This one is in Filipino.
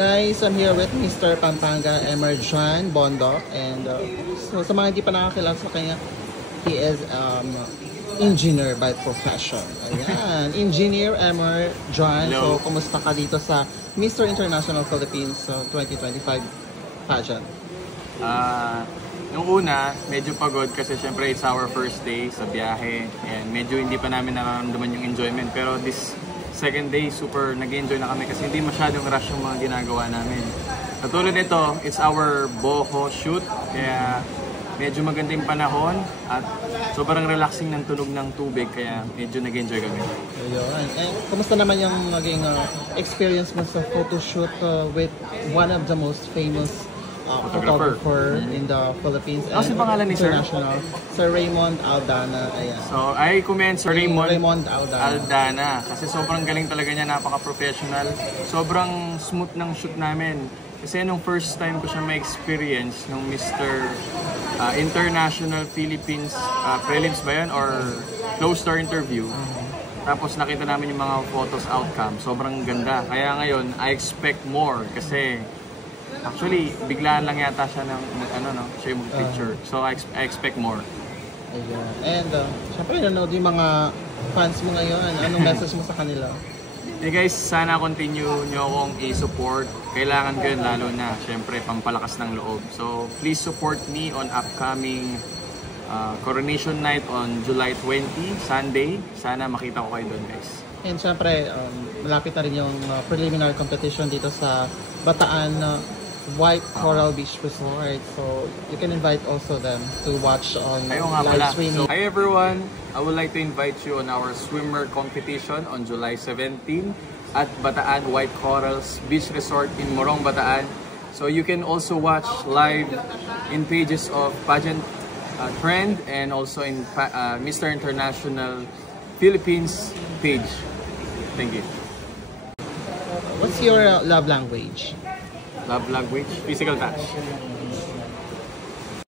Guys, I'm here with Mr. Pampanga Emerjan Bondok, and so sa mga hindi pa nakakilala sa kanya, he is engineer by profession. Ayan, Engineer Emerjan. So, kumusta ka dito sa Mr. International Philippines 2025 pageant? Nung una, medyo pagod kasi syempre it's our first day sa biyahe and medyo hindi pa namin nararamdaman yung enjoyment, pero this second day, super nag-enjoy na kami kasi hindi masyadong rush yung mga ginagawa namin. Katulad nito, it's our boho shoot, kaya medyo maganda yung panahon at sobrang relaxing ng tunog ng tubig, kaya medyo nag-enjoy kami. Ayun. Eh, kumusta naman yung naging experience mo sa photoshoot with one of the most famous photographer in the Philippines and pangalan ni Sir? International, Sir Raymond Aldana. Ayan. So, I commend Sir Raymond Aldana. Aldana kasi sobrang galing talaga niya, napaka-professional. Sobrang smooth ng shoot namin. Kasi nung first time ko siya ma-experience nung Mr. International Philippines prelims ba yun or closed door interview. Tapos nakita namin yung mga photos outcome. Sobrang ganda. Kaya ngayon, I expect more kasi actually, biglaan lang yata siya ng siya yung picture. So, I expect more. Ayan. And, syempre, nanonood yung mga fans mo ngayon. Anong message mo sa kanila? Hey guys, sana continue nyo akong i-support. Kailangan ko yun, lalo na, syempre, pampalakas ng loob. So, please support me on upcoming Coronation Night on July 20, Sunday. Sana makita ko kayo doon, guys. And syempre, malapit na rin yung preliminary competition dito sa Bataan White Coral Beach Resort. So, you can invite also them to watch on live streaming. So, hi everyone! I would like to invite you on our swimmer competition on July 17 at Bataan White Corals Beach Resort in Morong, Bataan. So, you can also watch live in pages of Pageant Trend and also in Mr. International Philippines page. Thank you. What's your love language? Love language, physical touch.